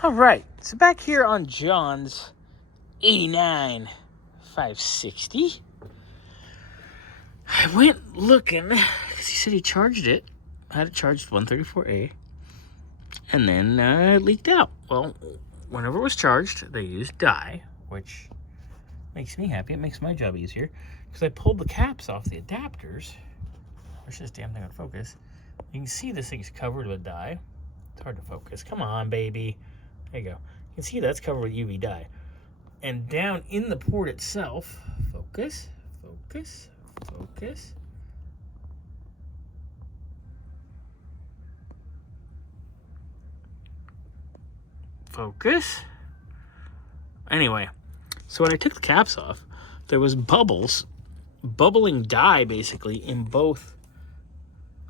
All right, so back here on John's 89 560, I went looking because he said he charged it. I had it charged 134A, and then it leaked out. Well, whenever it was charged, they used dye, which makes me happy. It makes my job easier because I pulled the caps off the adapters. Wish this damn thing would focus. You can see this thing's covered with dye. It's hard to focus. Come on, baby. There you go. You can see that's covered with UV dye. And down in the port itself, focus, focus, focus. Focus. Anyway, so when I took the caps off, there was bubbling dye basically in both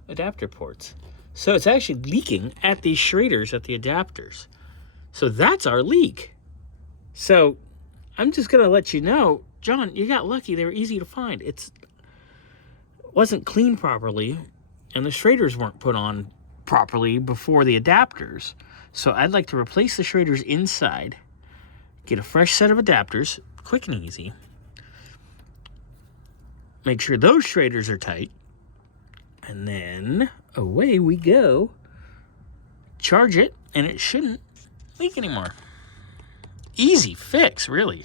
adapter ports. So it's actually leaking at these shraders at the adapters. So that's our leak. So I'm just going to let you know, John, you got lucky. They were easy to find. It wasn't cleaned properly, and the shraders weren't put on properly before the adapters. So I'd like to replace the shraders inside, get a fresh set of adapters, quick and easy. Make sure those shraders are tight, and then away we go. Charge it, and it shouldn't leak anymore. Easy fix, really.